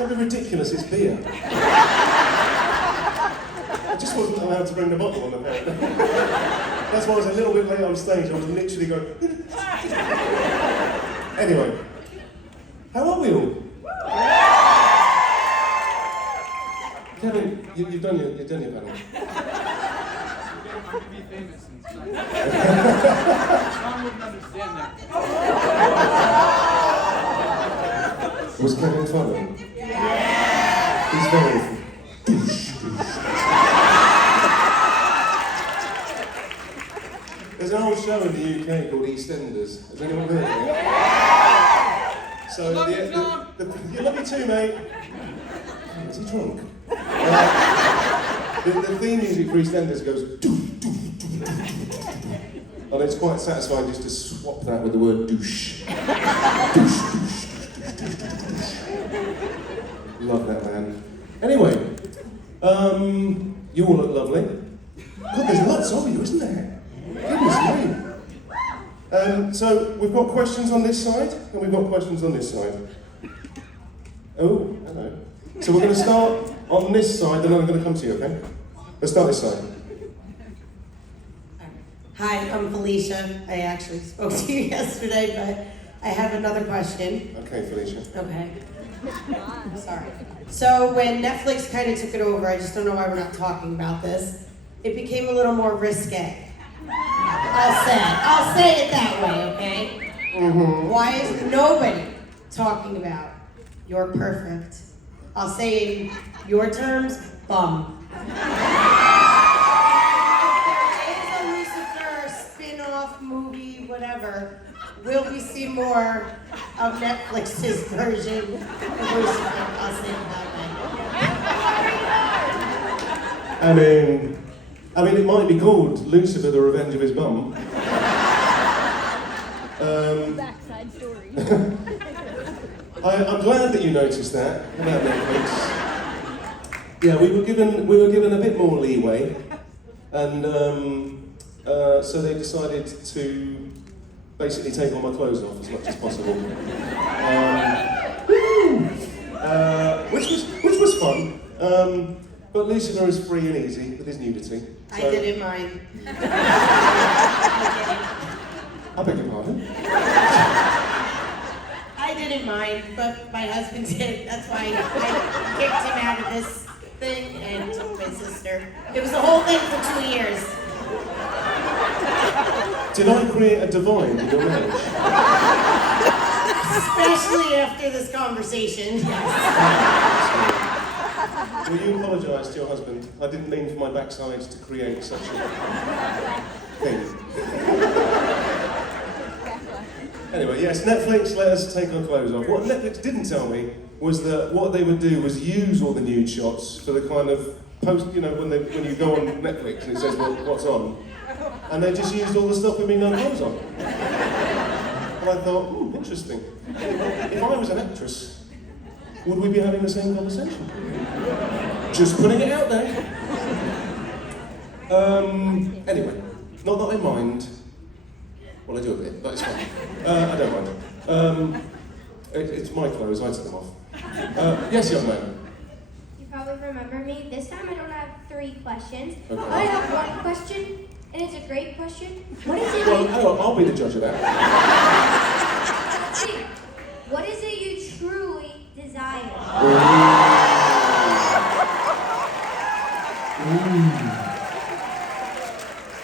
Don't be ridiculous, it's beer. I just wasn't allowed to bring the bottle on the bed. That's why I was a little bit late on stage. I was literally going... Anyway, how are we all? Kevin, you've done your panel. I'm to be famous and stuff. Sean wouldn't understand that. Was Kevin funny? Yeah! He's very... There's an old show in the UK called EastEnders. Has anyone heard of it? So I love you, John! you love you too, mate. Is he drunk? The theme music for EastEnders goes doo, doo, doo, doo, doo. And it's quite satisfying just to swap that with the word douche. Douche, douche, douche, douche, douche, douche. Love that, man. Anyway, you all look lovely. God, there's lots of you, isn't there? Goodness me. So we've got questions on this side, and we've got questions on this side. Oh, hello. So we're going to start on this side, then I'm going to come to you, okay? Let's start this side. Hi, I'm Felicia. I actually spoke to you yesterday, but I have another question. Okay, Felicia. Okay. Sorry. So when Netflix kind of took it over, I just don't know why we're not talking about this, it became a little more risque. I'll say it that way, okay? Mm-hmm. Why is nobody talking about You're Perfect? I'll say in your terms, bum. If there is a Lucifer spin-off movie, whatever, will we see more of Netflix's version of Lucifer? I'll say it that way. I mean, it might be called Lucifer, the Revenge of His Bum. Backside story. I'm glad that you noticed that about Netflix. Yeah, we were given a bit more leeway, and so they decided to basically take all my clothes off as much as possible, which was fun. But Lucifer is free and easy with his nudity. So I didn't mind. I beg your pardon. I didn't mind, but my husband did. That's why I kicked him out of this thing and took my sister. It was the whole thing for 2 years. Did I create a divide in your marriage? Especially after this conversation. Yes. Will you apologise to your husband? I didn't mean for my backside to create such a thing. Anyway, yes, Netflix let us take our clothes off. What Netflix didn't tell me was that what they would do was use all the nude shots for the kind of post, you know, when you go on Netflix and it says what's on, and they just used all the stuff with me no clothes on. And I thought, interesting. If I was an actress, would we be having the same conversation? Just putting it out there. Anyway, not that I mind. Well, I do a bit, but it's fine. I don't mind. It's my clothes, I took them off. Yes, young man. You probably remember me. This time I don't have 3 questions. Okay. I have 1 question, and it's a great question. What is it? Well, hang on, I'll be the judge of that. What is it you truly desire?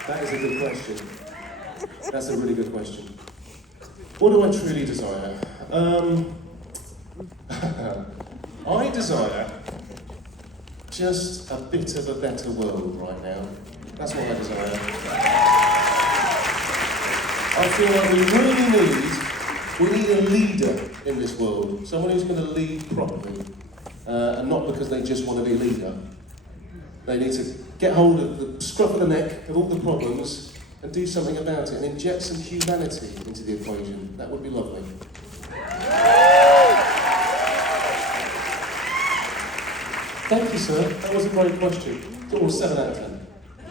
That is a good question. That's a really good question. What do I truly desire? I desire just a bit of a better world right now. That's what I desire. I feel like we need a leader in this world. Someone who's going to lead properly. And not because they just want to be a leader. They need to get hold of the scruff of the neck of all the problems and do something about it and inject some humanity into the equation. That would be lovely. Thank you, sir. That was a great question. It's almost 7 out of 10.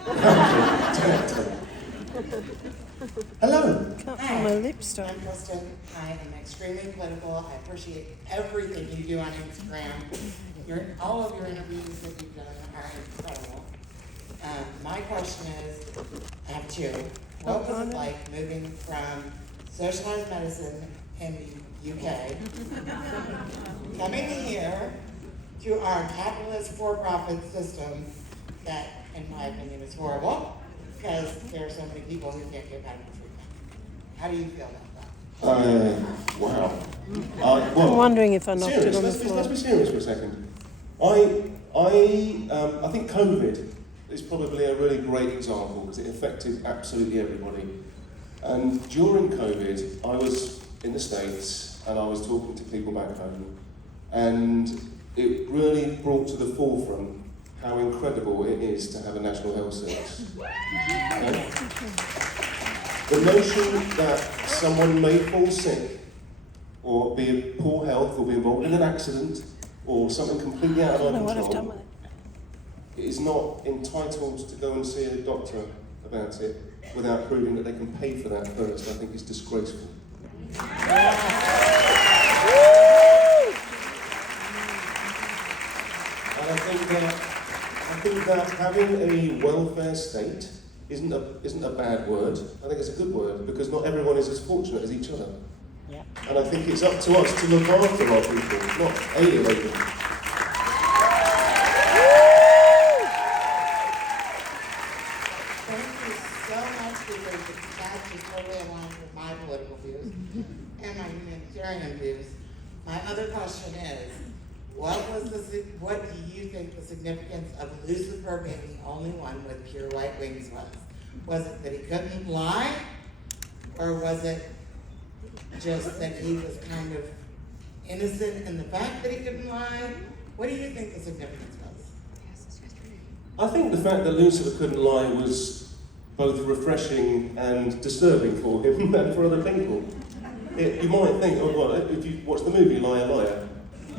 10 out of 10. Hello. Hi, My lips start. I'm Kristen. I am extremely political. I appreciate everything you do on Instagram. All of your interviews that you've done are incredible. My question is, I have two. What was it like moving from socialized medicine in the UK, coming here to our capitalist for-profit system that, in my opinion, is horrible because there are so many people who can't get medical treatment. How do you feel about that? Wow. I'm wondering if I knocked it on the let's floor. be serious for a second. I think COVID is probably a really great example because it affected absolutely everybody. And during COVID, I was in the States and I was talking to people back home, and it really brought to the forefront how incredible it is to have a national health service. Okay? The notion that someone may fall sick or be in poor health or be involved in an accident or something completely out of our control is not entitled to go and see a doctor about it without proving that they can pay for that first, I think is disgraceful. And I think that having a welfare state isn't a bad word. I think it's a good word because not everyone is as fortunate as each other. Yeah. And I think it's up to us to look after our people, not alienate them. Thank you so much because that just totally aligns with my political views and my humanitarian views. My other question is, what do you think the significance of Lucifer being the only one with pure white wings was? Was it that he couldn't lie? Or was it just that he was kind of innocent in the fact that he couldn't lie? What do you think the significance was? I think the fact that Lucifer couldn't lie was both refreshing and disturbing for him and for other people. You might think, oh, well, if you watch the movie Liar, Liar,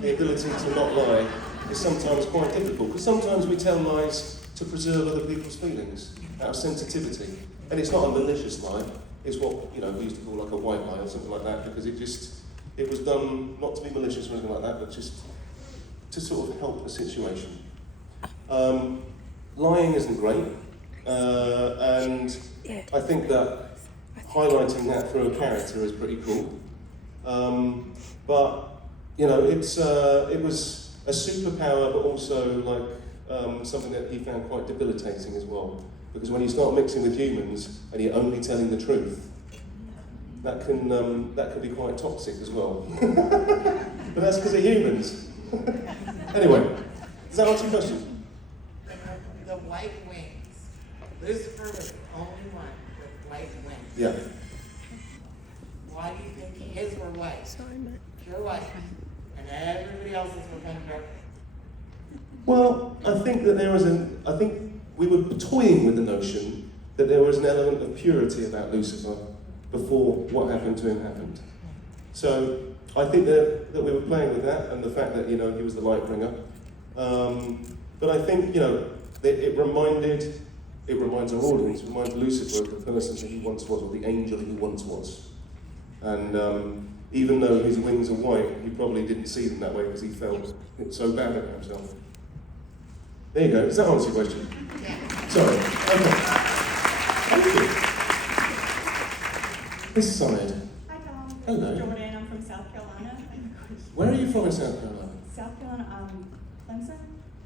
the ability to not lie is sometimes quite difficult, because sometimes we tell lies to preserve other people's feelings out of sensitivity. And it's not a malicious lie, it's what we used to call like a white lie or something like that, because it was done not to be malicious or anything like that, but just to sort of help a situation. Lying isn't great, and I think that highlighting that through a character is pretty cool. But it was a superpower, but also like something that he found quite debilitating as well. Because when you start mixing with humans and you're only telling the truth, that can be quite toxic as well. But that's because of humans. Anyway, does that answer your question? The white wings. Lucifer was the only one with white wings. Yeah. Why do you think his were white? Sorry, mate. Pure white. And everybody else's were banter. Well, I think we were toying with the notion that there was an element of purity about Lucifer before what happened to him happened. So I think that we were playing with that and the fact that he was the light bringer. But I think it reminds our audience, reminds Lucifer of the person that he once was, or the angel he once was. And even though his wings are white, he probably didn't see them that way because he felt so bad about himself. There you go. Does that answer your question? Yeah. Sorry. Okay. Thank you. This side. Hi, Tom. Hello. Jordan. I'm from South Carolina. Where are you from in South Carolina? South Carolina, Clemson?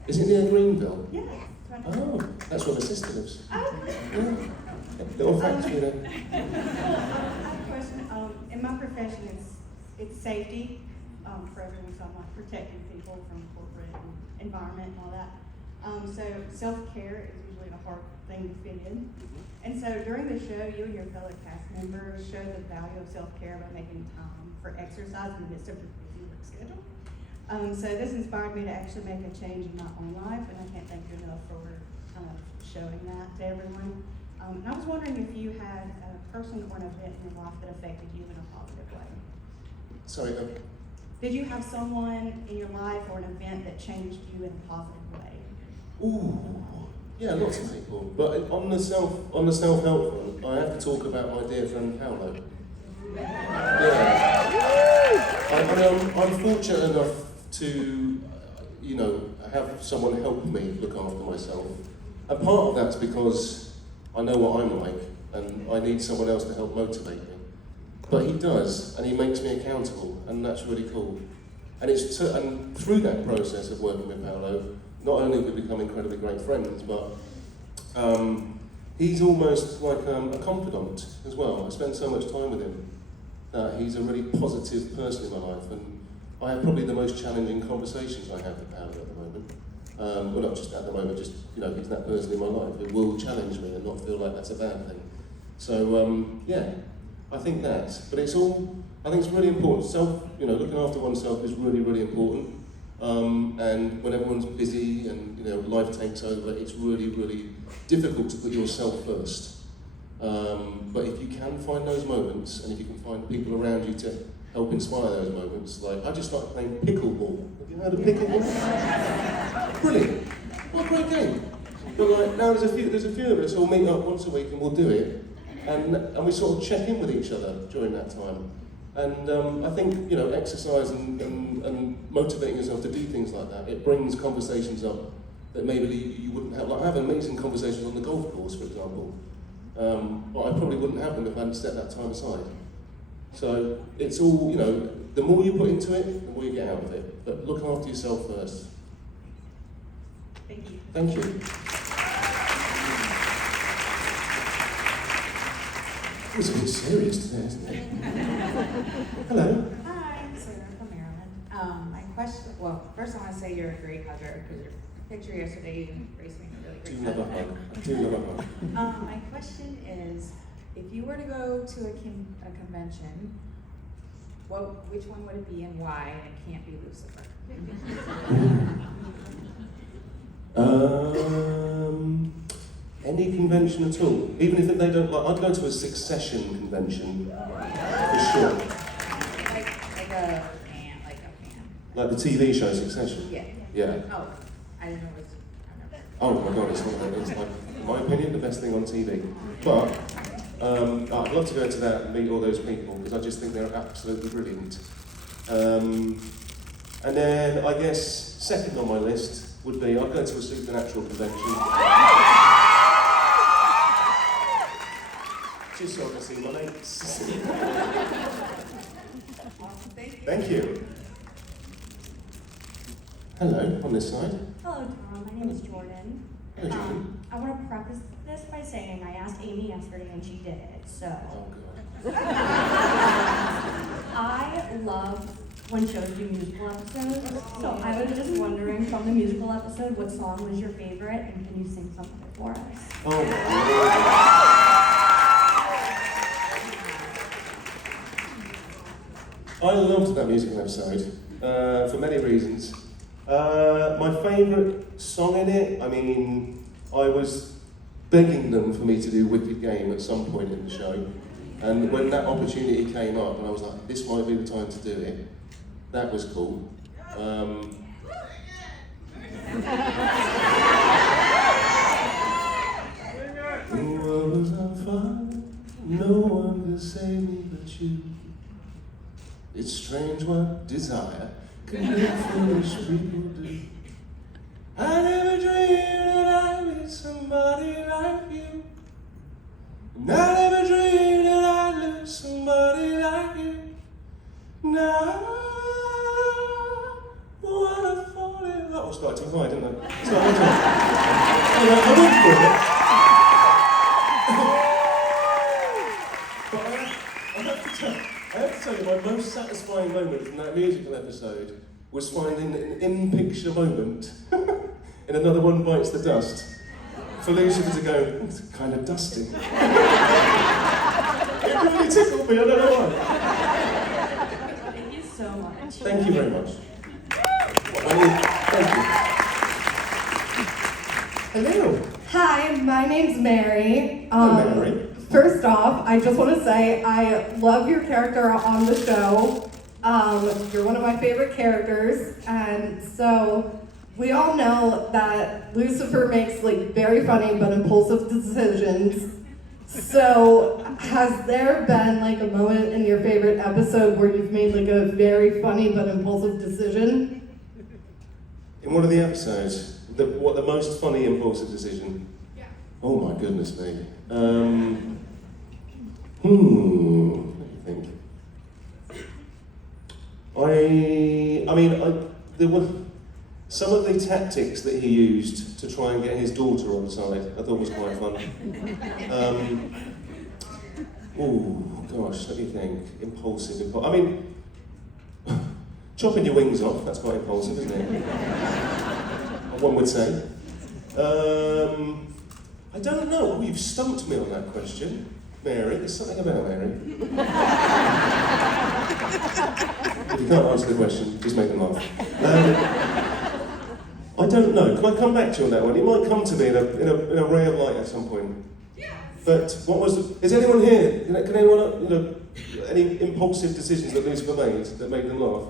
Is it near Greenville? Yeah. Right. Oh, that's where my sister lives. Oh, Yeah. Little factory there. I have a question. In my profession, it's safety for everyone, so I'm like protecting people from corporate environment and all that. So self-care is usually a hard thing to fit in. And so during the show, you and your fellow cast members show the value of self-care by making time for exercise in the midst of your busy work schedule. So this inspired me to actually make a change in my own life, and I can't thank you enough for kind of showing that to everyone. And I was wondering if you had a person or an event in your life that affected you in a positive way. Sorry. Did you have someone in your life or an event that changed you in a positive way? Ooh. Yeah, lots of people. But on the self-help front, I have to talk about my dear friend Paolo. Yeah. I'm fortunate enough to, have someone help me look after myself. And part of that's because I know what I'm like, and I need someone else to help motivate me. But he does, and he makes me accountable, and that's really cool. And and through that process of working with Paolo, not only have we become incredibly great friends, but he's almost like a confidant as well. I spend so much time with him that he's a really positive person in my life, and I have probably the most challenging conversations I have with Paolo at the moment. Well, not just at the moment, just, he's that person in my life who will challenge me and not feel like that's a bad thing. So, yeah, I think that. But I think it's really important. Looking after oneself is really, really important. And when everyone's busy and, life takes over, it's really, really difficult to put yourself first. But if you can find those moments, and if you can find people around you to help inspire those moments, like I just started playing pickleball. Have you heard of pickleball? Brilliant! What a great game! But now there's a few of us who'll meet up once a week and we'll do it, and we sort of check in with each other during that time. And I think exercise and motivating yourself to do things like that, it brings conversations up that maybe you wouldn't have. Like I have amazing conversations on the golf course, for example. But I probably wouldn't have them if I hadn't set that time aside. So it's all, the more you put into it, the more you get out of it. But look after yourself first. Thank you. Thank you. It was a bit serious today, isn't it? Hello. Hi, I'm Sarah from Maryland. My question, first I want to say you're a great hugger because your picture yesterday you embraced me in a really great I do love a hug. My question is, if you were to go to a convention, which one would it be and why? And it can't be Lucifer. Any convention at all, even if they don't like. I'd go to a Succession convention for sure. Like a fan. Like the TV show Succession. Yeah. Yeah. Oh, I didn't know it was. Oh my God, it's like, in my opinion, the best thing on TV. But I'd love to go to that and meet all those people because I just think they're absolutely brilliant. And then I guess second on my list would be I'd go to a supernatural convention. Just so I can see my mates. Thank you. Hello, on this side. Hello, Tom. My name is Jordan. Hello, Jordan. I want to preface this by saying I asked Amy yesterday and she did it. So Oh God. I love when shows do musical episodes. So I was just wondering, from the musical episode, what song was your favorite, and can you sing something for us? Oh. I loved that musical episode for many reasons. My favourite song in it, I was begging them for me to do Wicked Game at some point in the show, and when that opportunity came up and I was like, this might be the time to do it, that was cool. The world was on fire, no one could save me but you. It's strange what desire can make foolish people do. I never dreamed that I'd meet somebody like you. And I never dreamed that I'd lose somebody like you. Now I wanna fall in love. Oh, started too high, didn't I? Started too high. I went for it. But I have to tell you, my most satisfying moment from that musical episode was finding an in-picture moment in Another One Bites the Dust for Lucifer to go, it's kind of dusty. It really tickled me, I don't know why. Thank you so much. Thank you very much. Thank you. Hello. Hi, my name's Mary. Hello, Mary. First off, I just want to say I love your character on the show. You're one of my favorite characters, and so we all know that Lucifer makes very funny but impulsive decisions. So, has there been like a moment in your favorite episode where you've made like a very funny but impulsive decision? In one of the episodes, the most funny impulsive decision? Yeah. Oh my goodness me. Let me think. There were some of the tactics that he used to try and get his daughter on side, I thought was quite fun. Oh gosh, let me think. Impulsive. Chopping your wings off, that's quite impulsive, isn't it? One would say. I don't know. Oh, you've stumped me on that question, Mary. There's something about Mary. If you can't answer the question, just make them laugh. I don't know. Can I come back to you on that one? It might come to me in a ray of light at some point. Yeah. But what was? Is anyone here? Can anyone any impulsive decisions that Lucifer made that made them laugh?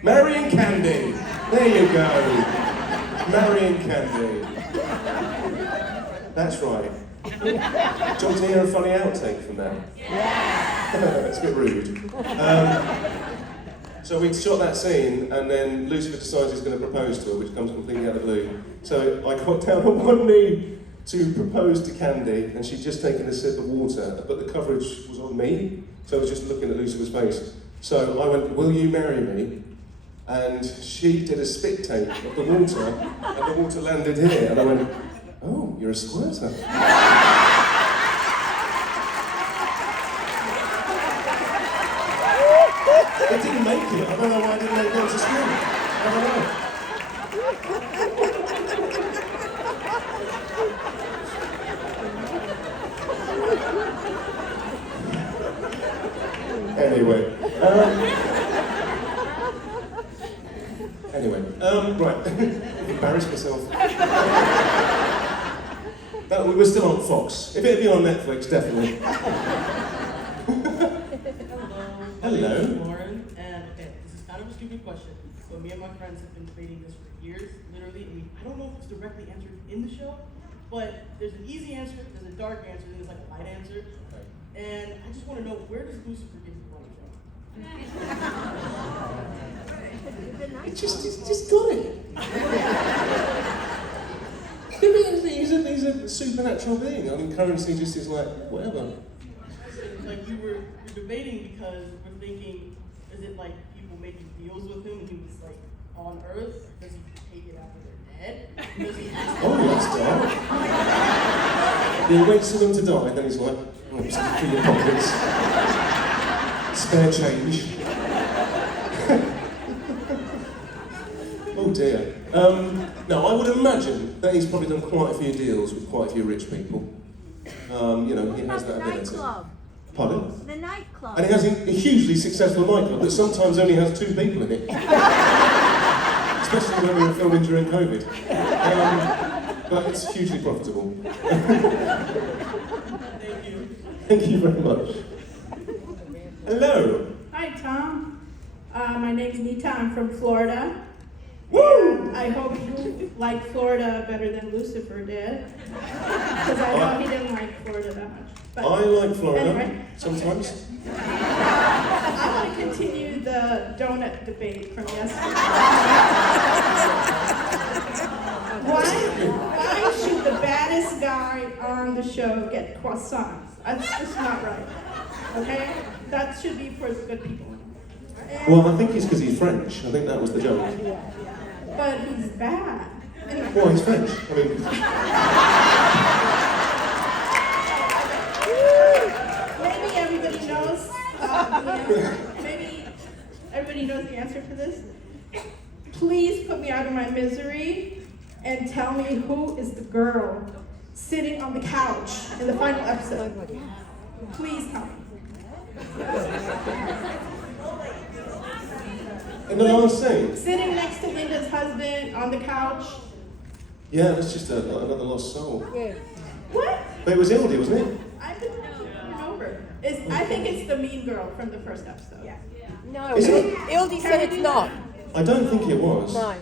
Mary and Candy. There you go. Mary and Candy. That's right. Do you want to hear a funny outtake from that? Yeah. It's a bit rude. So we shot that scene, and then Lucifer decides he's going to propose to her, which comes completely out of the blue. So I got down on one knee to propose to Candy, and she'd just taken a sip of water, but the coverage was on me, so I was just looking at Lucifer's face. So I went, "Will you marry me?" And she did a spit take of the water, and the water landed here, and I went, "Oh, you're a squirter." It didn't make it. I don't know why I didn't make it to school. I don't know. Right. Embarrassed myself. No, we were still on Fox. If it had been on Netflix, definitely. Hello. Lauren, and okay, this is kind of a stupid question, but me and my friends have been debating this for years, literally. I don't know if it's directly answered in the show, but there's an easy answer, there's a dark answer, and there's like a light answer. And I just want to know, where does Lucifer get his money from? It's just got it. He's a supernatural being. I mean, currency just is like, whatever. Like, we're debating because we're thinking, is it like people making deals with him and he was like on Earth? Does he take it after they're dead? Does he Oh, that's dark. He waits for them to die, and then he's like, oh, just fill your pockets. Spare change. Oh dear. No, I would imagine that he's probably done quite a few deals with quite a few rich people. You know, he has that ability. Nightclub. Pardon? The nightclub. And he has a hugely successful nightclub that sometimes only has 2 people in it. Especially when we were filming during COVID. But it's hugely profitable. Thank you. Thank you very much. Hello. Hi, Tom. My name's Nita. I'm from Florida. Woo! I hope you like Florida better than Lucifer did. Because I know he didn't like Florida that much. But I like Florida, anyway. sometimes. I want to continue the donut debate from yesterday. Why should the baddest guy on the show get croissants? That's just not right. Okay? That should be for the good people. Well, I think it's because he's French. I think that was the joke. But he's bad. Anyway. Well, he's French. I mean... Maybe everybody knows maybe everybody knows the answer to this. Please put me out of my misery and tell me who is the girl sitting on the couch in the final episode. Please tell me. In the last scene? Sitting next to Linda's husband on the couch. Yeah, that's just another lost soul. What? But it was Ildy, wasn't it? I didn't remember. I think it's the mean girl from the first episode. Yeah. No, Is it? Ildy said it's not. I don't think it was. No.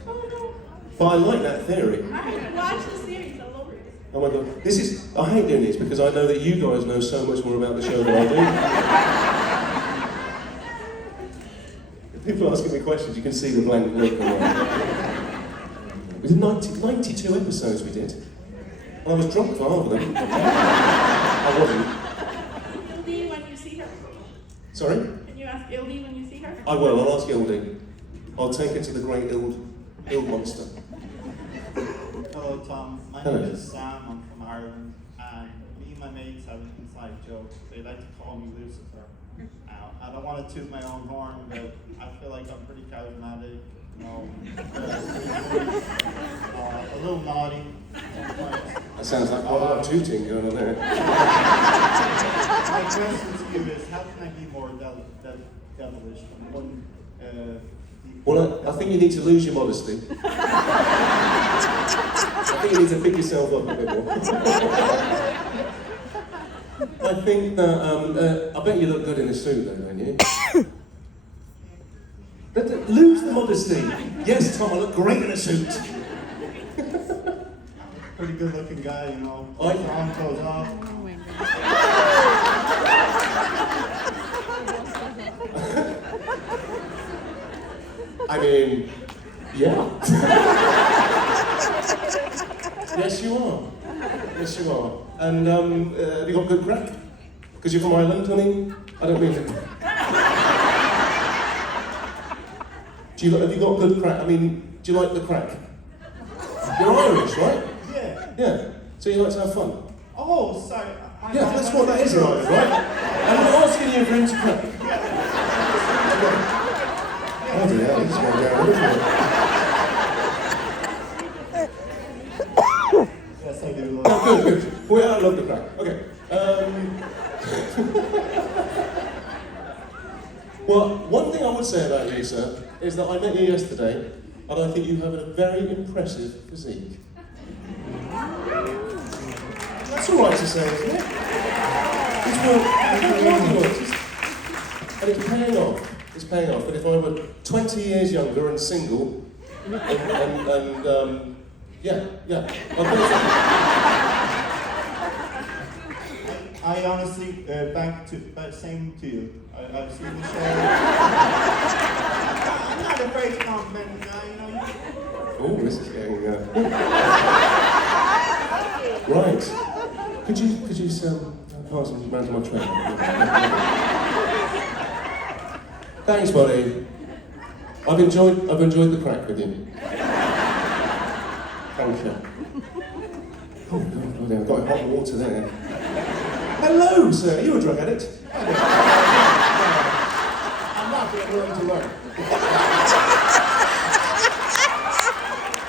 But I like that theory. I watched the series all over it. Oh my god. I hate doing this because I know that you guys know so much more about the show than I do. If people are asking me questions, you can see the blank look on my We did 92 episodes we did. And I was drunk for half of them. I wasn't. Ildy when you see her. Sorry? Can you ask Ildy when you see her? I will, I'll ask Ildy. I'll take her to the great Ild monster. Hello, Tom. My Hello. name is Sam. I'm from Ireland, and me and my mates have an inside joke. They like to call me Lucifer. I don't want to toot my own horn, but I feel like I'm pretty charismatic, you know, a little naughty. That sounds like a lot of tooting going on there. My question to you is, how can I be more devilish? Well, I think you need to lose your modesty. I think you need to pick yourself up a bit more. I think that, I bet you look good in a suit though, don't you? Lose the modesty. Yes, Tom, I look great in a suit. Pretty good looking guy, you know. I- Arm goes off. I mean, yeah. Yes, you are. Yes, you are. And have you got good crack? Because you're from Ireland, honey? I don't mean it. Have you got good crack? I mean, do you like the crack? You're Irish, right? Yeah. Yeah. So you like to have fun? Oh, sorry. Yeah, that's what that is in Ireland, right? And I'm asking you for him to crack. Bloody hell, this is going down, isn't it? Yes, I do. Oh, good. Well, I love the crack. Okay. Well, one thing I would say about you, sir, is that I met you yesterday, and I think you have a very impressive physique. That's all right to say, isn't it? It's and it's paying off. It's paying off. But if I were 20 years younger and single, yeah. I honestly, same to you. I've seen the show. I'm not afraid to compliment the guy, you know. Oh, this is getting right. Could you pass me around to my train? Thanks, buddy. I've enjoyed the crack with you. Thank you. Oh God, I've got hot water there. Hello, sir. Are you a drug addict? I'm not being willing to learn.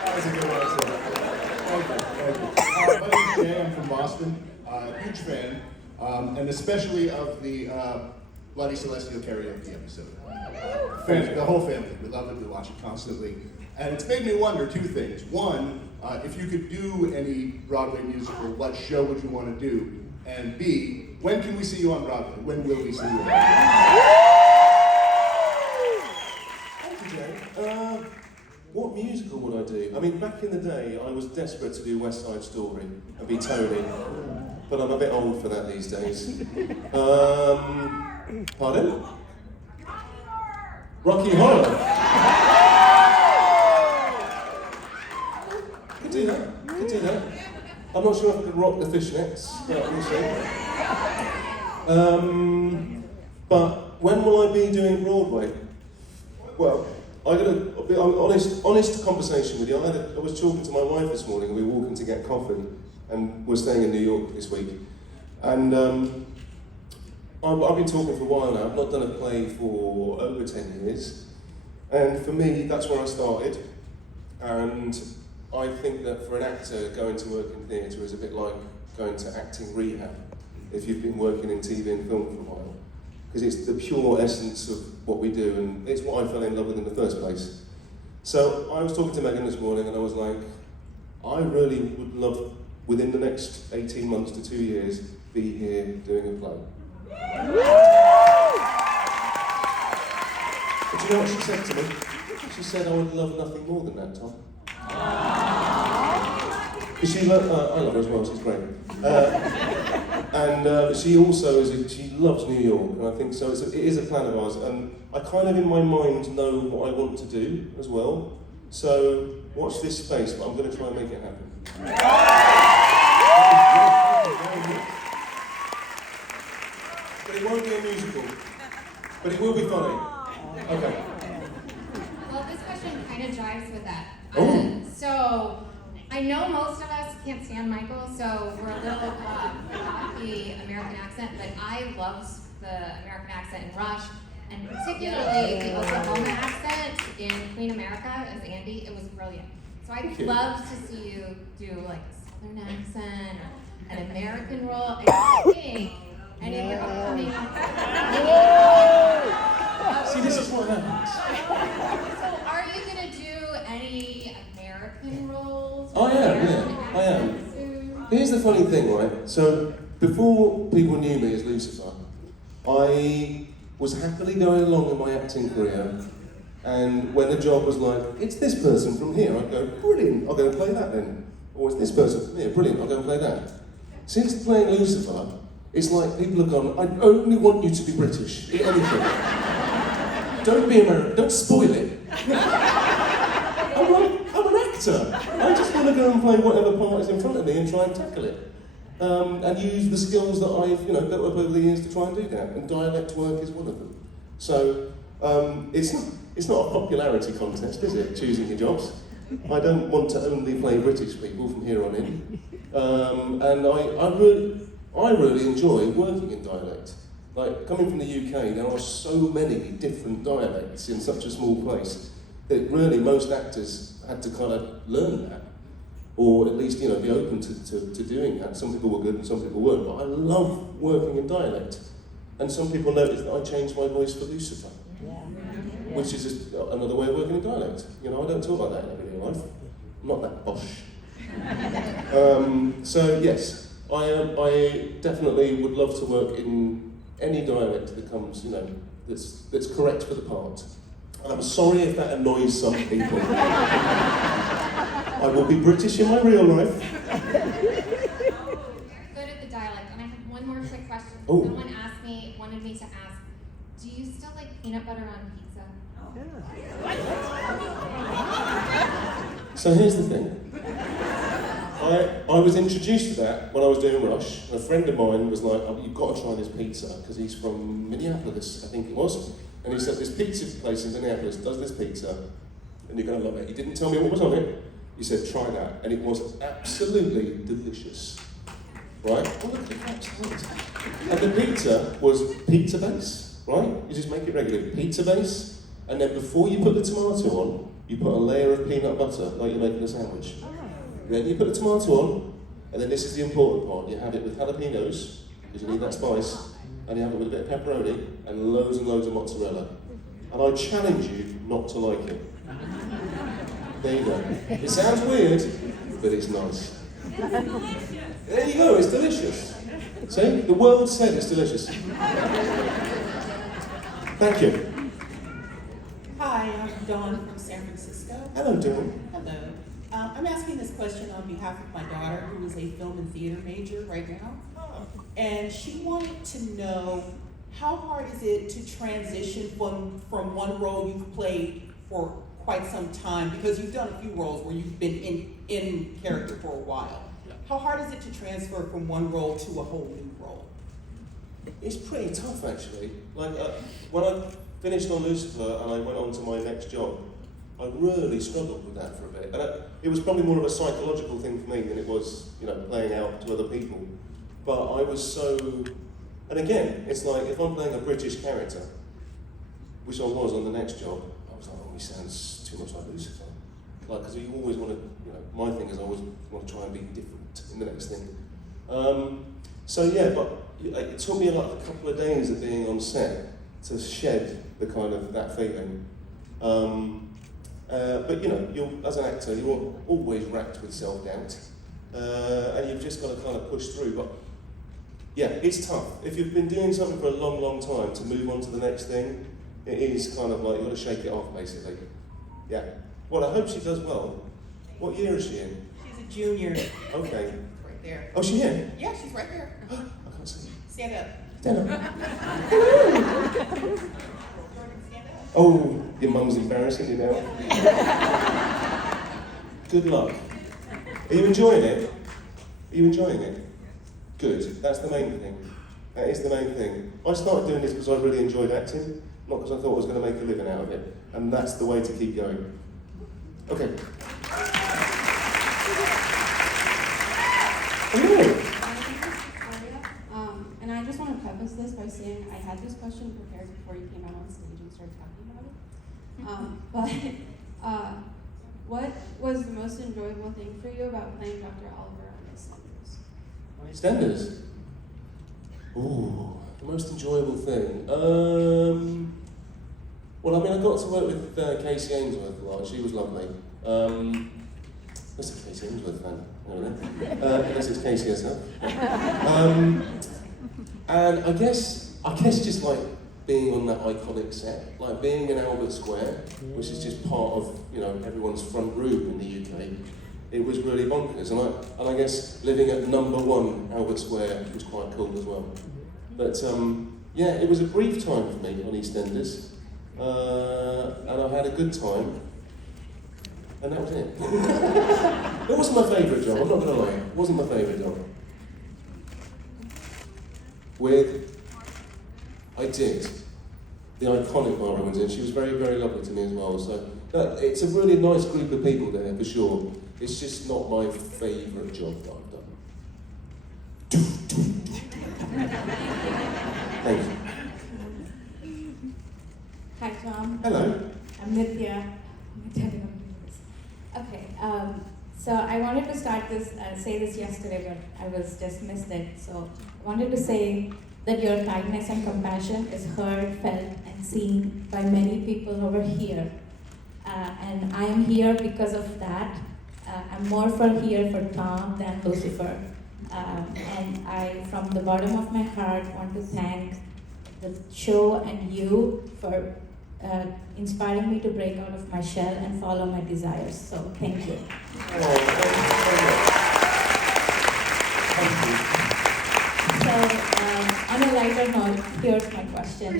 That was a good answer. My name's Jay, I'm from Boston. Huge fan, and especially of the Bloody Celestial karaoke episode. The whole family, we love it, we watch it constantly. And it's made me wonder two things. One, if you could do any Broadway musical, what show would you want to do? And B, when can we see you on Broadway? When will we see you on Broadway? Thank you, Jay. What musical would I do? I mean, back in the day, I was desperate to do West Side Story and be Tony, but I'm a bit old for that these days. Pardon? Rocky Horror. Could do that. I'm not sure if I could rock the fishnets, but we'll see. But when will I be doing Broadway? Well, I'm honest conversation with you. I was talking to my wife this morning. We were walking to get coffee, and we're staying in New York this week. And I've been talking for a while now. I've not done a play for over 10 years, and for me, that's where I started. And I think that for an actor, going to work in theatre is a bit like going to acting rehab if you've been working in TV and film for a while. Because it's the pure essence of what we do, and it's what I fell in love with in the first place. So I was talking to Megan this morning, and I was like, I really would love, within the next 18 months to 2 years, be here doing a play. But you know what she said to me? She said I would love nothing more than that, Tom. Because I love her as well, she's great. And she also she loves New York, and I think so. It is a plan of ours, and I kind of in my mind know what I want to do as well. So watch this space, but I'm going to try and make it happen. But it won't be a musical. But it will be funny. Okay. Well, this question kind of jives with that. Oh. So, I know most of us can't stand Michael, so we're a little off the American accent, but I loved the American accent in Rush, and particularly the Oklahoma accent in Queen America as Andy. It was brilliant. So I'd love to see you do like a Southern accent or an American role. And I think any of your upcoming See, this is what happens. So are you going to do any American roles? I am. Here's the funny thing, right? So, before people knew me as Lucifer, I was happily going along in my acting career, and when the job was like, it's this person from here, I'd go, brilliant, I'll go and play that then. Or it's this person from here, brilliant, I'll go and play that. Since playing Lucifer, it's like people have gone, I only want you to be British, in anything. Don't be American, don't spoil it. I'm an actor. I just want to go and play whatever part is in front of me and try and tackle it. And use the skills that I've built up over the years to try and do that. And dialect work is one of them. So it's not a popularity contest, is it? Choosing your jobs. I don't want to only play British people from here on in. And I really enjoy working in dialect. Like, coming from the UK, there are so many different dialects in such a small place that really most actors had to kind of learn that, or at least, be open to doing that. Some people were good and some people weren't, but I love working in dialect. And some people noticed that I changed my voice for Lucifer, which is just another way of working in dialect. I don't talk like that in everyday life. I'm not that posh. So yes, I definitely would love to work in any dialect that comes, that's correct for the part. And I'm sorry if that annoys some people. I will be British in my real life. Good at the dialect. And I have one more quick question. Oh. Someone wanted me to ask, do you still like peanut butter on pizza? So here's the thing. I was introduced to that when I was doing Rush. A friend of mine was like, oh, you've got to try this pizza, because he's from Minneapolis, I think it was. And he said, this pizza place in Minneapolis does this pizza, and you're going to love it. He didn't tell me what was on it. He said, try that. And it was absolutely delicious. Right? Oh, look at that. And the pizza was pizza base, right? You just make it regular. Pizza base, and then before you put the tomato on, you put a layer of peanut butter, like you're making a sandwich. Then you put the tomato on, and then this is the important part. You have it with jalapenos, because you need that spice, and you have it with a bit of pepperoni, and loads of mozzarella. And I challenge you not to like it. There you go. It sounds weird, but it's nice. There you go, it's delicious. See? The world said it's delicious. Thank you. Hi, I'm Dawn from San Francisco. Hello, Dawn. Hello. I'm asking this question on behalf of my daughter, who is a film and theater major right now. And she wanted to know, how hard is it to transition from one role you've played for quite some time, because you've done a few roles where you've been in character for a while. How hard is it to transfer from one role to a whole new role? It's pretty tough, actually. Like, when I finished on Lucifer and I went on to my next job, I really struggled with that for a bit. And it was probably more of a psychological thing for me than it was, playing out to other people. But I was so... And again, it's like, if I'm playing a British character, which I was on the next job, I was like, oh, he sounds too much like Lucifer. Like, because you always want to, my thing is I always want to try and be different in the next thing. So yeah, but it took me like a couple of days of being on set to shed the kind of that feeling. But you're, as an actor, you're always racked with self-doubt. And you've just got to kind of push through. But yeah, it's tough. If you've been doing something for a long, long time, to move on to the next thing, it is kind of like, you've got to shake it off, basically. Yeah. Well, I hope she does well. What year is she in? She's It's a junior. Okay. Right there. Oh, she here? Yeah, she's right there. I can't see. Stand up. Stand up. Oh, your mum's embarrassing you now. Good luck. Are you enjoying it? Are you enjoying it? Good. That's the main thing. That is the main thing. I started doing this because I really enjoyed acting, not because I thought I was going to make a living out of it. And that's the way to keep going. Okay. And I just want to preface this by saying I had this question prepared before you came out on stage and started talking about it. What was the most enjoyable thing for you about playing Dr. Oliver on EastEnders? EastEnders? Ooh, the most enjoyable thing. Well, I mean, I got to work with Casey Ainsworth a lot. She was lovely. What's a Casey Ainsworth fan? Unless it's Casey herself. And I guess just like being on that iconic set, like being in Albert Square, which is just part of, you know, everyone's front room in the UK. It was really bonkers, and I guess living at #1 Albert Square was quite cool as well. But yeah, it was a brief time for me on EastEnders, and I had a good time, and that was it. It wasn't my favourite job, I'm not going to lie, it wasn't my favourite job. I did. The iconic Barbara was in, she was very, very lovely to me as well, so it's a really nice group of people there, for sure. It's just not my favourite job that I've done. Thank you. Hi, Tom. Hello. I'm Nithya. Okay, so I wanted to say this yesterday, but I was just missed it. So I wanted to say that your kindness and compassion is heard, felt, and seen by many people over here. And I am here because of that. I'm more here for Tom than Lucifer. And I, from the bottom of my heart, want to thank the show and you for inspiring me to break out of my shell and follow my desires. So thank you. So on a lighter note, here's my question.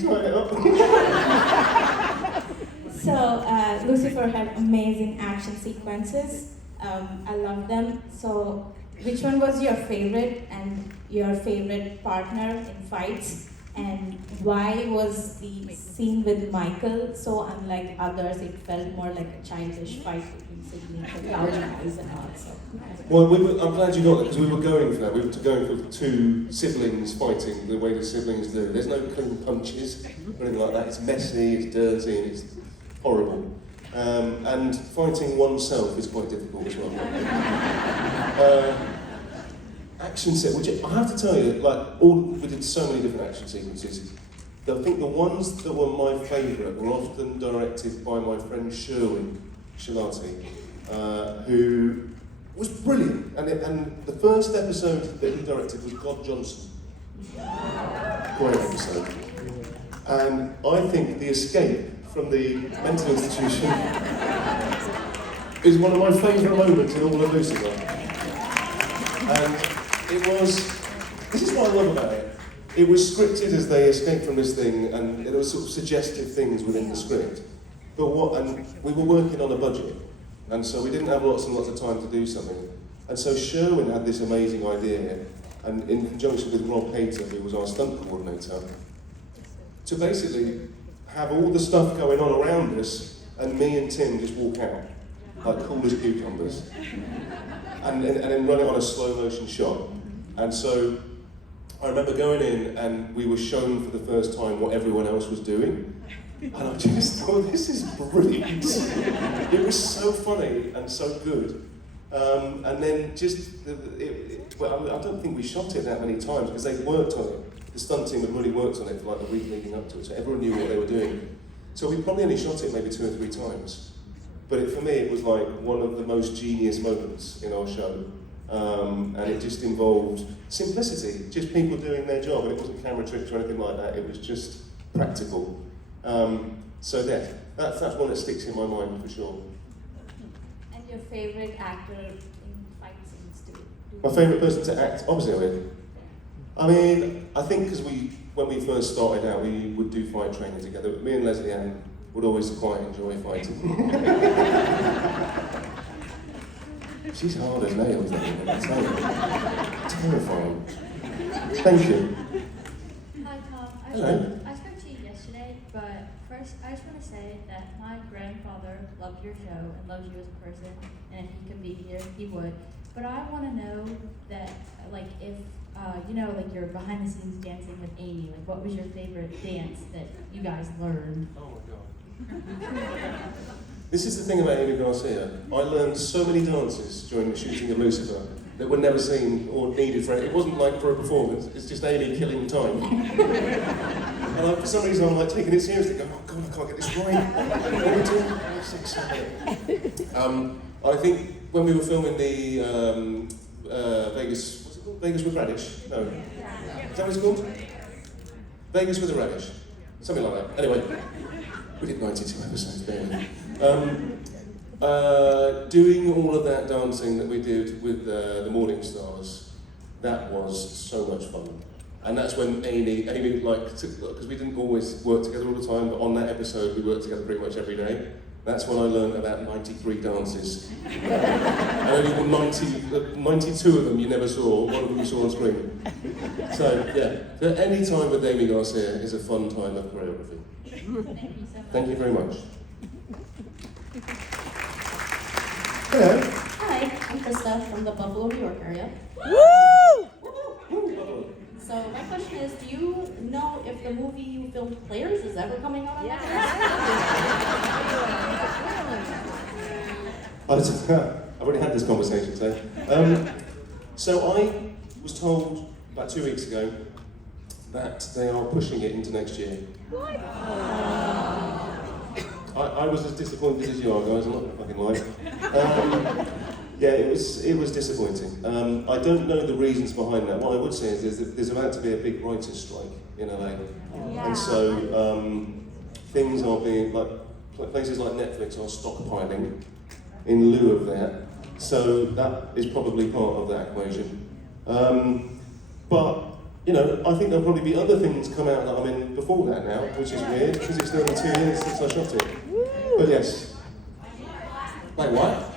So Lucifer had amazing action sequences. I love them. So which one was your favorite and your favorite partner in fights? And why was the scene with Michael so unlike others? It felt more like a childish fight between Sydney and Cloud Eyes and all. So. Well, I'm glad you got that, because we were going for that. We were going for two siblings fighting the way the siblings do. There's no clean punches or anything like that. It's messy, it's dirty, and it's horrible. And fighting oneself is quite difficult as well. Action set, which I have to tell you, we did so many different action sequences. I think the ones that were my favourite were often directed by my friend Sherwin Shalati, who was brilliant. And the first episode that he directed was God Johnson. Great episode. And I think the escape from the mental institution is one of my favourite moments in all of Lucifer. And this is what I love about it. It was scripted as they escaped from this thing, and there were sort of suggestive things within the script. And we were working on a budget, and so we didn't have lots and lots of time to do something. And so Sherwin had this amazing idea, and in conjunction with Rob Hayter, who was our stunt coordinator, to basically have all the stuff going on around us, and me and Tim just walk out, like cool as cucumbers, and then run it on a slow motion shot. And so I remember going in, and we were shown for the first time what everyone else was doing, and I just thought, this is brilliant. It was so funny and so good. And then I don't think we shot it that many times, because they worked on it. The stunt team had really worked on it for like the week leading up to it, so everyone knew what they were doing. So we probably only shot it maybe 2 or 3 times. But for me, it was like one of the most genius moments in our show. And it just involved simplicity, just people doing their job, and it wasn't camera tricks or anything like that, it was just practical. So yeah, that's one that sticks in my mind for sure. And your favorite actor in fight My favourite person to act opposite with? I mean, I think because when we first started out, we would do fight training together. Me and Leslie Ann would always quite enjoy fighting. She's hard as nails, that woman, I tell you. Terrifying. Thank you. Hi Tom. Hello. I spoke to you yesterday, but first I just want to say that my grandfather loved your show and loves you as a person, and if he could be here, he would. But I want to know that, like, if like you're behind the scenes dancing with Amy, like, what was your favorite dance that you guys learned? Oh my God. This is the thing about Amy Garcia. I learned so many dances during the shooting of Lucifer that were never seen or needed for it. It wasn't like for a performance, it's just Amy killing time. And for some reason I'm like taking it seriously, going, oh God, I can't get this right. What are we doing? I think when we were filming the Vegas, what's it called? Vegas with Radish? No. Is that what it's called? Vegas with a Radish. Something like that. Anyway, we did 92 episodes, barely. Doing all of that dancing that we did with the Morning Stars, that was so much fun. And that's when Amy because we didn't always work together all the time, but on that episode we worked together pretty much every day. That's when I learned about 93 dances. And only 92 of them you never saw, one of them you saw on screen. So yeah, so any time with Amy Garcia is a fun time of choreography. Thank you so much. Thank you very much. Hello. Hi, I'm Krista from the Buffalo, New York area. Woo! So my question is, do you know if the movie you filmed Players is ever coming out on I've already had this conversation today. So I was told about 2 weeks ago that they are pushing it into next year. What? I was as disappointed as you are, guys. I'm not gonna fucking lie. Yeah, it was disappointing. I don't know the reasons behind that. What I would say is that there's about to be a big writers' strike in LA, and so things are being places like Netflix are stockpiling in lieu of that. So that is probably part of that equation. But I think there'll probably be other things come out that I'm in before that now, which is weird because it's nearly 2 years since I shot it. But yes. Like what?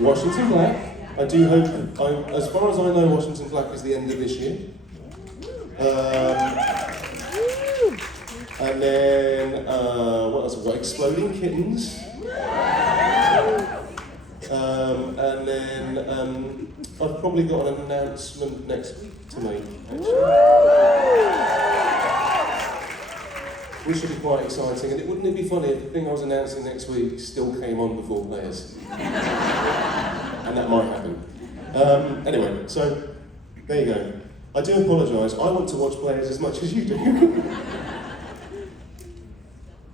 Washington Black. I do hope, as far as I know, Washington Black is the end of this year. And then, what else? What, Exploding Kittens. And then, I've probably got an announcement next week to make, actually. Which should be quite exciting, and wouldn't it be funny if the thing I was announcing next week still came on before Players? And that might happen. Anyway, so there you go. I do apologise. I want to watch Players as much as you do.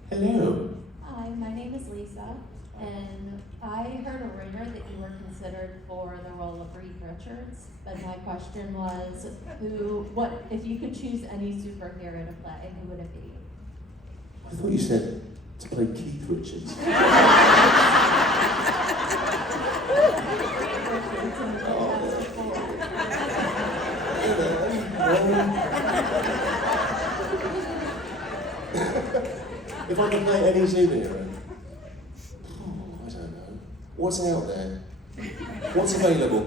Hello. Hi, my name is Lisa, and I heard a rumor that you were considered for the role of Reed Richards. But my question was, what if you could choose any superhero to play, who would it be? I thought you said to play Keith Richards. If I could play any superhero, I don't know. What's out there? What's available?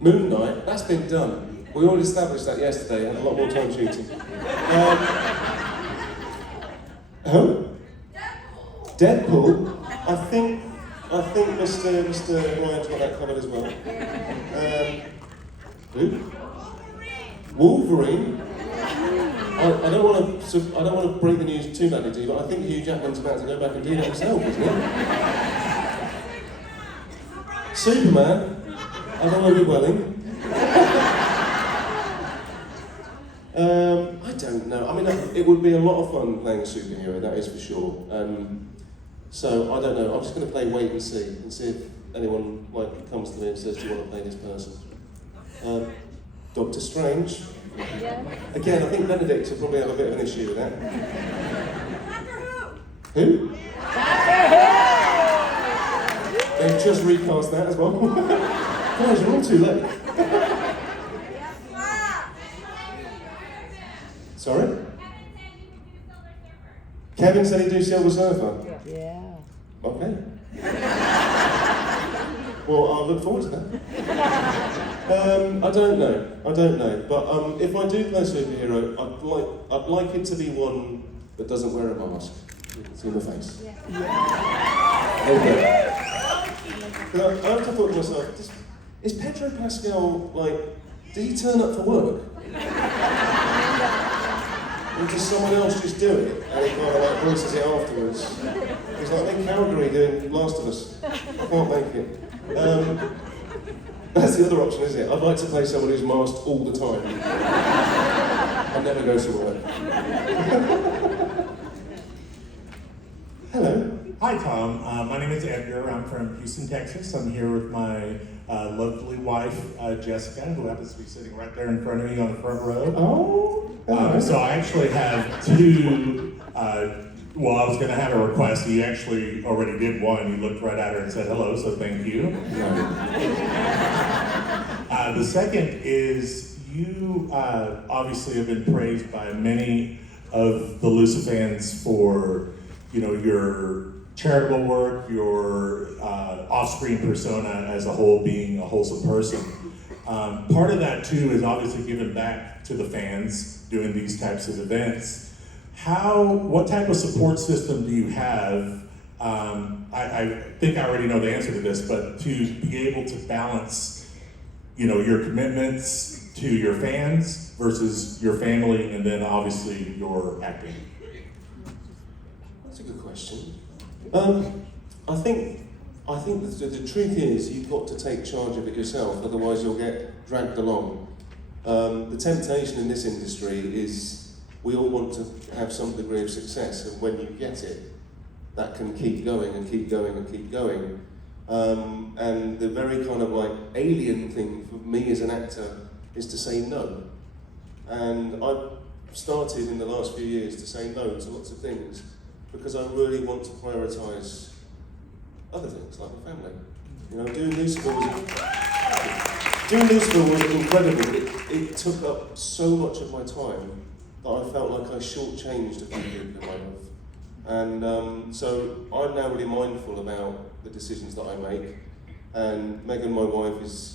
Moon Knight, that's been done. We already established that yesterday, had a lot more time shooting. Deadpool? I think Mr. Ryan's got that covered as well. Who? Wolverine? I don't want to break the news too badly to you, but I think Hugh Jackman's about to go back and do that himself, isn't he? Superman? I don't want to be Welling. I don't know. I mean, it would be a lot of fun playing a superhero, that is for sure. So I don't know. I'm just going to play wait and see if anyone comes to me and says, "Do you want to play this person?" Doctor Strange. Yeah. Again, I think Benedict will probably have a bit of an issue with that. Who? They've just recast that as well. Guys, you're all too late. Sorry? Kevin said he'd do Silver Surfer. Yeah. Okay. Well, I'll look forward to that. I don't know. But if I do play a superhero, I'd like it to be one that doesn't wear a mask. It's in the face. Okay. I have to thought to myself, is Pedro Pascal, like, did he turn up for work? Or does someone else just do it? And he kind of like voices it afterwards. He's like, I'm in Calgary doing Last of Us. I can't make it. That's the other option, isn't it? I'd like to play someone who's masked all the time. And never goes to work. Hello. Hi, Tom. My name is Edgar. I'm from Houston, Texas. I'm here with my lovely wife, Jessica, who happens to be sitting right there in front of me on the front row. Oh. So I actually have two, well, I was going to have a request. You actually already did one. You looked right at her and said hello, so thank you. The second is you obviously have been praised by many of the Lucifans for, your charitable work, your off-screen persona as a whole being a wholesome person. Part of that too is obviously giving back to the fans doing these types of events. What type of support system do you have? I think I already know the answer to this, but to be able to balance, your commitments to your fans versus your family, and then obviously your acting. That's a good question. I think the truth is you've got to take charge of it yourself, otherwise you'll get dragged along. The temptation in this industry is we all want to have some degree of success, and when you get it, that can keep going and keep going and keep going. And the very kind of like alien thing for me as an actor is to say no. And I've started in the last few years to say no to lots of things because I really want to prioritise other things like my family. Doing Lucifer was incredible. It took up so much of my time that I felt like I shortchanged a few people in my life. And so I'm now really mindful about the decisions that I make. And Megan, my wife, is,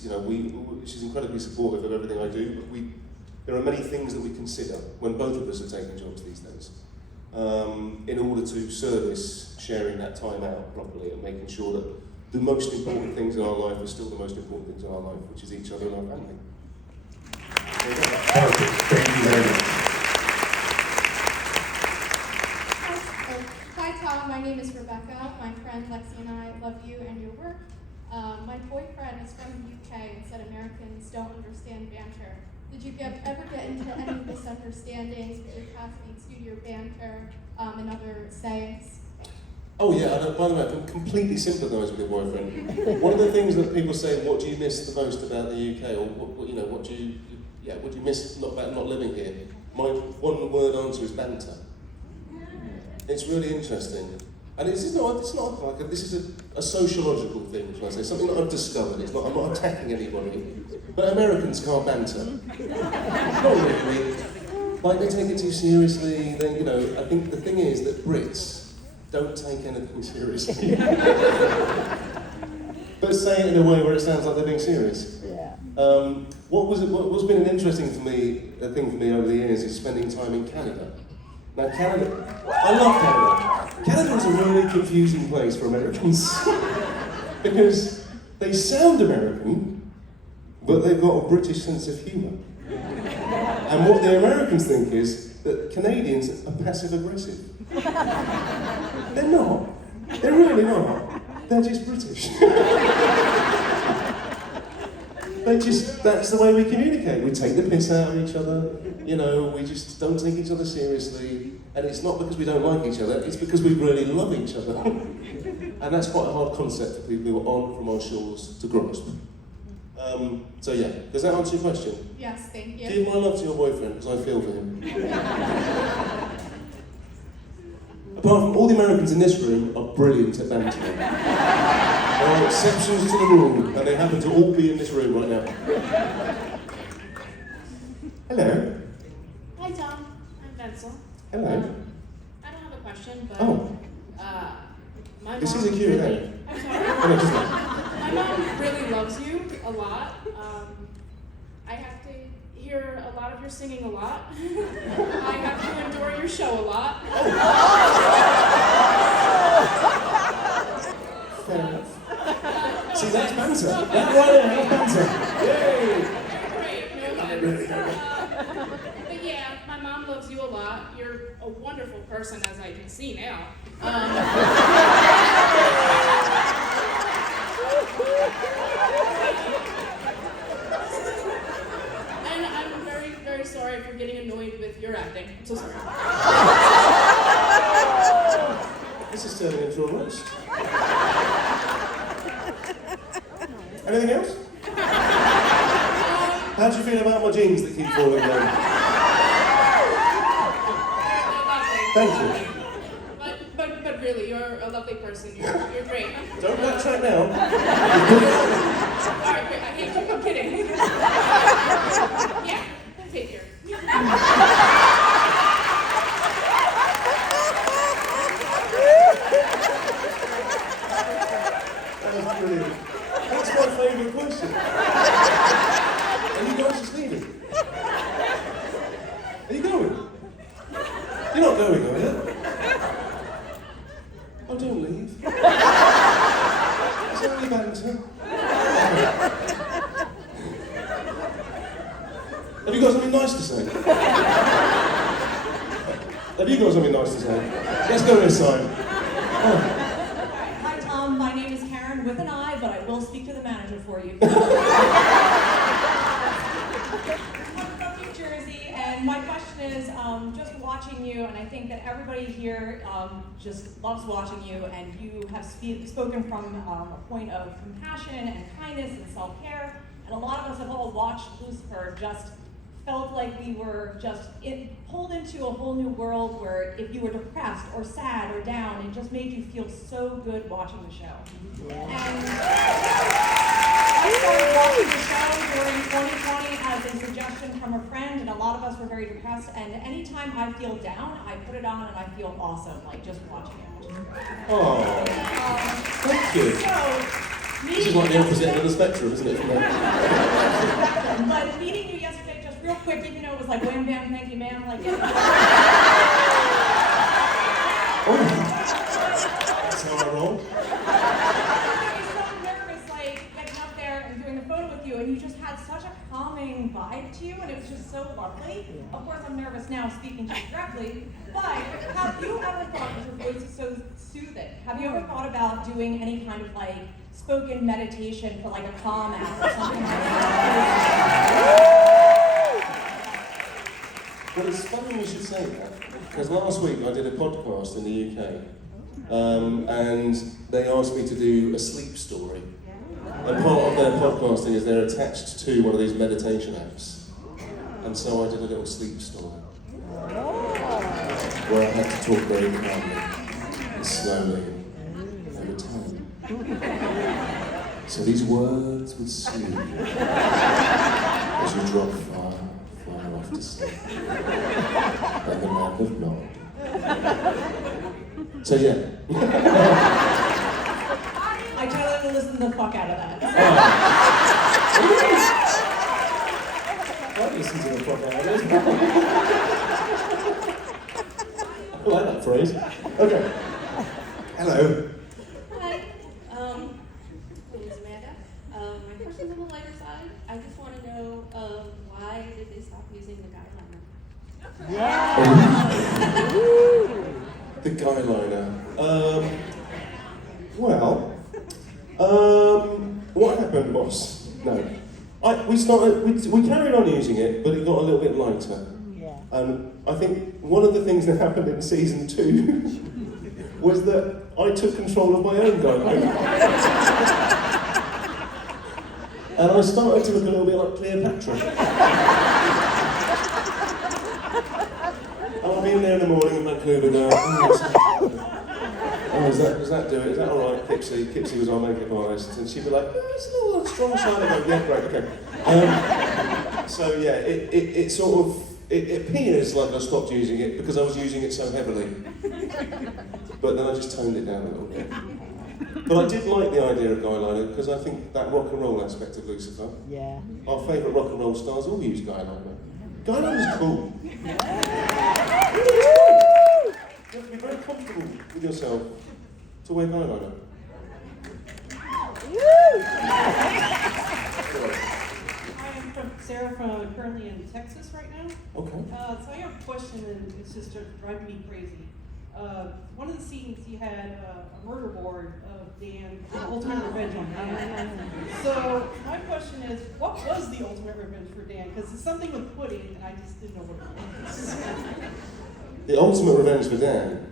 she's incredibly supportive of everything I do, but there are many things that we consider when both of us are taking jobs these days, in order to service sharing that time out properly and making sure that the most important things in our life are still the most important things in our life, which is each other and our family. Perfect. Thank you very much. Hi Tom, my name is Rebecca. My friend Lexi and I love you and your work. My boyfriend is from the UK and said Americans don't understand banter. Did you ever get into any misunderstandings with your castmates due to your banter and other sayings? Oh yeah, by the way, I can completely sympathise with your boyfriend. One of the things that people say, what do you miss the most about the UK, or what do you miss about not living here? My one-word answer is banter. It's really interesting, and it's not like this is a sociological thing. Shall I say something that I've discovered? I'm not attacking anybody, but Americans can't banter. Not really. Like they take it too seriously. I think the thing is that Brits don't take anything seriously. But say it in a way where it sounds like they're being serious. Yeah. What's been an interesting thing for me over the years is spending time in Canada. Now Canada, I love Canada. Canada is a really confusing place for Americans because they sound American, but they've got a British sense of humour. And what the Americans think is that Canadians are passive-aggressive. They're not. They're really not. They're just British. That's the way we communicate. We take the piss out of each other, we just don't take each other seriously. And it's not because we don't like each other, it's because we really love each other. And that's quite a hard concept for people who aren't from our shores to grasp. So yeah, does that answer your question? Yes, thank you. Give my love to your boyfriend, because I feel for him. Apart from all the Americans in this room are brilliant at bantering. There are exceptions to the rule, and they happen to all be in this room right now. Hello. Hi Tom, I'm Venzel. Hello. I don't have a question, but Oh. My This mom is a Q&A. really, I'm sorry. Oh, no, just not. My mom really loves you a lot. I have to hear a lot of your singing a lot. I have to endure your show a lot. Fair enough. See, that's banter. That right there, that's banter. Yay! Great, no offense. But yeah, my mom loves you a lot. You're a wonderful person, as I can see now. And I'm very, very sorry for getting annoyed with your acting. I'm so sorry. This is turning into a roast. Anything else? How do you feel about my jeans that keep falling down? Thank you. But really, you're a lovely person. You're great. Don't backtrack now. Alright, great. I hate you. I'm kidding. Yeah, take care. That was brilliant. That's my favourite question. Are you guys just leaving? Are you going? You're not going, are you? Oh, don't leave. It's only banter. Have you got something nice to say? Have you got something nice to say? Let's go this side. Oh. Hi Tom, my name is Karen with an I, but I will speak to the manager for you. I'm from New Jersey, and my question is, just watching you, and I think that everybody here just loves watching you, and you have spoken from a point of compassion and kindness and self-care, and a lot of us have all watched Lucifer, just felt like we were just pulled into a whole new world where if you were depressed or sad or down, it just made you feel so good watching the show. And I started watching the show during 2020 as a suggestion from a friend, and a lot of us were very depressed, and anytime I feel down, I put it on and I feel awesome, like just watching it. Oh, thank you. So, This is like the opposite end of the spectrum, isn't it? but meeting you yesterday, just real quick, even though it was like wham bam, thank you ma'am, like Oh, that's how I roll. I was so nervous, like getting up there and doing a photo with you, and you just had such a calming vibe to you, and it was just so lovely. Of course, I'm nervous now speaking to you directly, but have you ever thought, because your voice is so soothing, have you ever thought about doing any kind of like spoken meditation for like a calm app or something like that? Well, it's funny you should say that, because last week I did a podcast in the UK, and they asked me to do a sleep story. And part of their podcasting is they're attached to one of these meditation apps. And so I did a little sleep story, where I had to talk very calmly and slowly and over time. So these words would soothe you as you drop far, far off to sleep, like the land of Nod. So yeah. I totally will listen the fuck out of that. I'd listen to the fuck out of it. I like that phrase. Okay. Hello. Hi, my name is Amanda. My question's on the lighter side. I just want to know why did they stop using the guy liner? The guy liner. What happened was, we carried on using it, but it got a little bit lighter. And I think one of the things that happened in season 2 was that I took control of my own guy liner. And I started to look a little bit like Cleopatra. in there in the morning in Vancouver going, does that do it? Is that alright? Kipsy was our makeup artist, and she'd be like, oh, it's a little strong side. I go, yeah, great, okay. So yeah, it sort of, it appears like I stopped using it because I was using it so heavily. But then I just toned it down a little bit. But I did like the idea of guyliner because I think that rock and roll aspect of Lucifer. Yeah. Our favourite rock and roll stars all use guyliner. Guyliner's cool. You have to be very comfortable with yourself to wear guyliner. Hi, I'm Sarah from currently in Texas right now. Okay. So I have a question, and it's just driving me crazy. One of the scenes you had a murder board of Dan, the ultimate revenge on Dan. So my question is, what was the ultimate revenge for Dan? Because it's something with pudding, and I just didn't know what it was. The ultimate revenge for Dan.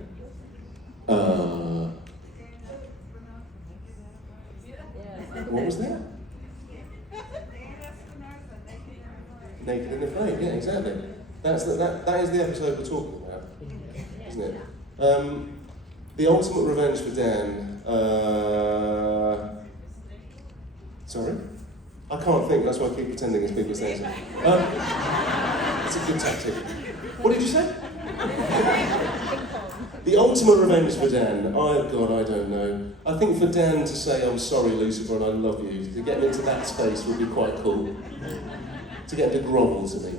What was that? Naked in the Flame, yeah, exactly. That is the episode we're talking about, isn't it? The ultimate revenge for Dan. Sorry? I can't think, that's why I keep pretending as people say so. It's a good tactic. What did you say? The ultimate revenge for Dan. Oh God, I don't know. I think for Dan to say, I'm sorry, Lucifer, and I love you, to get him into that space would be quite cool. To get him to grovel to me.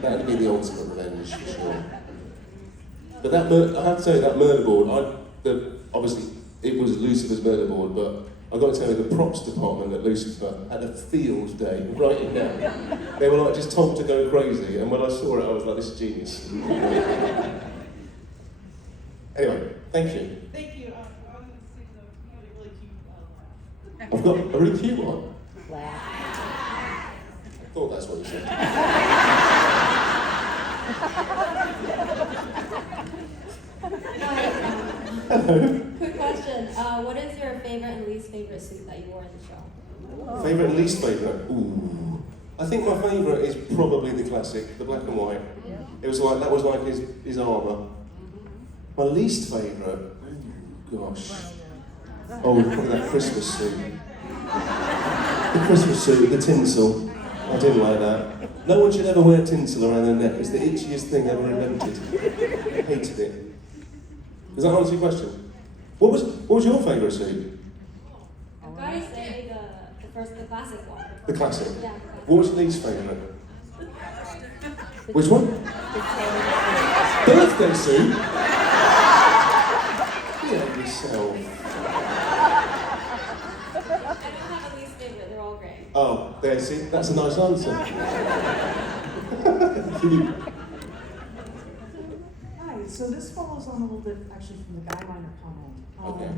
That would be the ultimate revenge, for sure. But that I have to say, that murder board, obviously, it was Lucifer's murder board, but I've got to tell you, the props department at Lucifer had a field day writing down. They were like just told to go crazy, and when I saw it, I was like, this is genius. Anyway, thank you. Thank you. I was going to say you had a really cute laugh. I've got a really cute one. Laugh. I thought that's what you said. Hello. Quick question. What is your favorite and least favorite suit that you wore in the show? Favourite and least favourite? Ooh. I think my favourite is probably the classic, the black and white. It was like, that was like his armour. My least favourite? Oh gosh. Oh, probably that Christmas suit. The Christmas suit with the tinsel. I didn't like that. No one should ever wear tinsel around their neck. It's the itchiest thing ever invented. I hated it. Does that answer your question? What was your favourite suit? I've got to say the classic one. The classic? Yeah. What was your least favourite? Which one? Birthday suit? Yeah, yourself. I don't have a least favorite, they're all great. Oh, there, see, that's a nice answer. Thank you. Hi, so this follows on a little bit actually from the guyliner comment. Okay.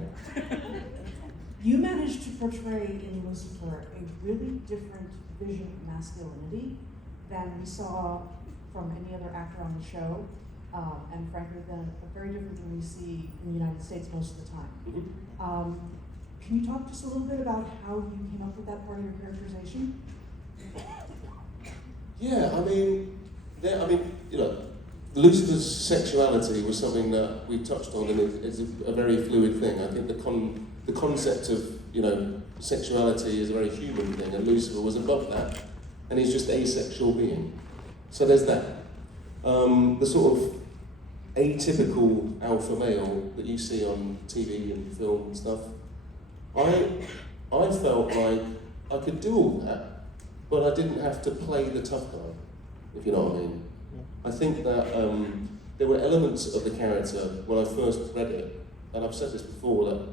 You managed to portray in Lucifer a really different vision of masculinity than we saw from any other actor on the show, and frankly, very different than we see in the United States most of the time. Mm-hmm. Can you talk just a little bit about how you came up with that part of your characterization? Yeah, I mean, you know, Lucifer's sexuality was something that we touched on, and it's a very fluid thing. I think the concept of, you know, sexuality is a very human thing, and Lucifer was above that, and he's just a asexual being. So there's that. The sort of atypical alpha male that you see on TV and film and stuff. I felt like I could do all that, but I didn't have to play the tough guy, if you know what I mean. I think that there were elements of the character when I first read it, and I've said this before, that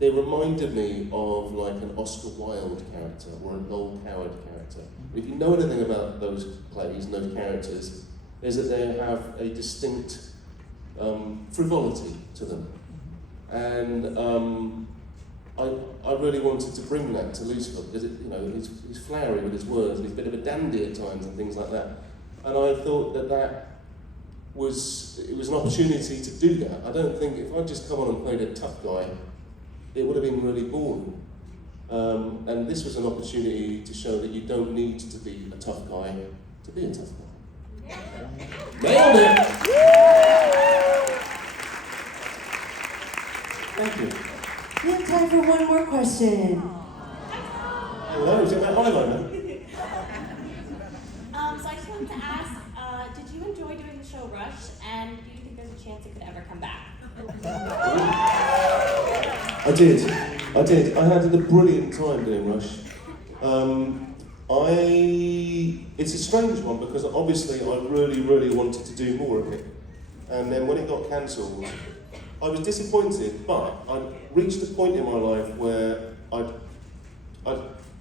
they reminded me of like an Oscar Wilde character or a Noel Coward character. If you know anything about those plays and those characters, is that they have a distinct frivolity to them. And I really wanted to bring that to Lucifer because he's flowery with his words and he's a bit of a dandy at times and things like that. And I thought that was an opportunity to do that. I don't think if I'd just come on and played a tough guy, it would have been really boring. And this was an opportunity to show that you don't need to be a tough guy to be a tough guy. Nailed it! Thank you. We have time for one more question. Hello, is it that eyeliner? So I just wanted to ask, did you enjoy doing the show Rush, and do you think there's a chance it could ever come back? I did. I had a brilliant time doing Rush. It's a strange one because obviously I really, really wanted to do more of it. And then when it got cancelled, I was disappointed, but I reached a point in my life where I'd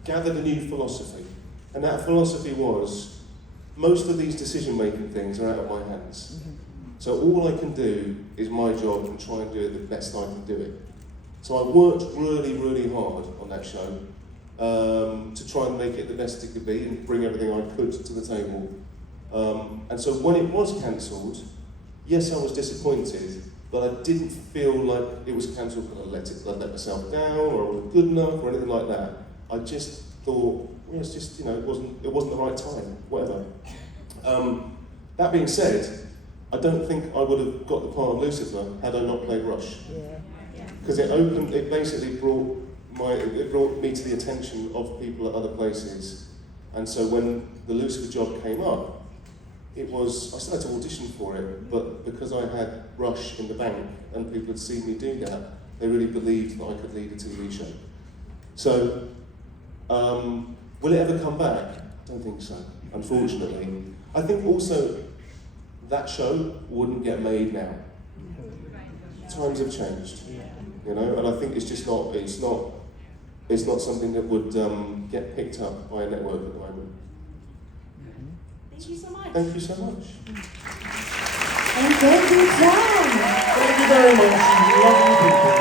gathered a new philosophy. And that philosophy was, most of these decision-making things are out of my hands. So all I can do is my job and try and do it the best I can do it. So I worked really, really hard on that show to try and make it the best it could be and bring everything I could to the table. And so when it was cancelled, yes, I was disappointed, but I didn't feel like it was cancelled because I let myself down or I wasn't good enough or anything like that. I just thought, well, it's just, it wasn't the right time, whatever. That being said, I don't think I would have got the part of Lucifer had I not played Rush. Because it basically brought me to the attention of people at other places. And so when the Lucifer job came up, I still had to audition for it, but because I had Rush in the bank and people had seen me do that, they really believed that I could lead a TV show. So, will it ever come back? I don't think so, unfortunately. I think also that show wouldn't get made now. Times have changed, and I think it's just not something that would get picked up by a network at the moment. Thank you so much. Thank you so much. And thank you, John. Thank you very much. Lovely people.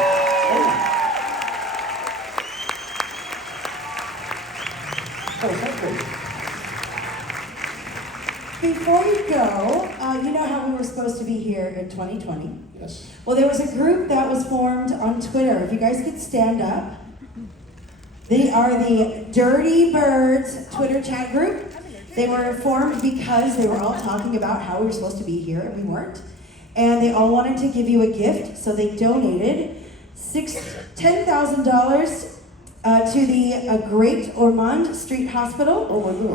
Oh, thank you. Before you go, you know how we were supposed to be here in 2020? Yes. Well, there was a group that was formed on Twitter. If you guys could stand up. They are the Dirty Birds Twitter chat group. They were formed because they were all talking about how we were supposed to be here and we weren't. And they all wanted to give you a gift, so they donated $10,000 to the Great Ormond Street Hospital,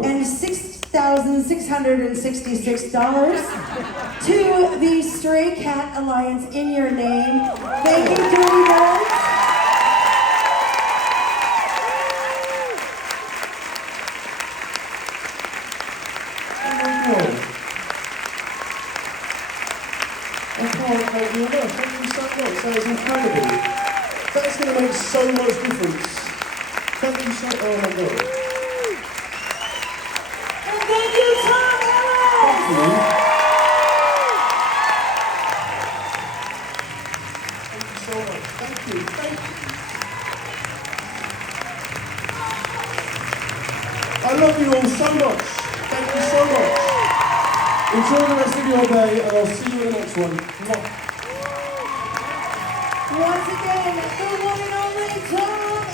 and $6,666 to the Stray Cat Alliance in your name. Thank you, Dirty Birds. Thank you so much. That is incredible. That's going to make so much difference. Thank you so much. Oh my God. And thank you, Tom Ellis. Thank you. Thank you so much. Thank you. Thank you. I love you all so much. Thank you so much. Enjoy the rest of your day, and I'll see you in the next one. Once again, the one and only Tom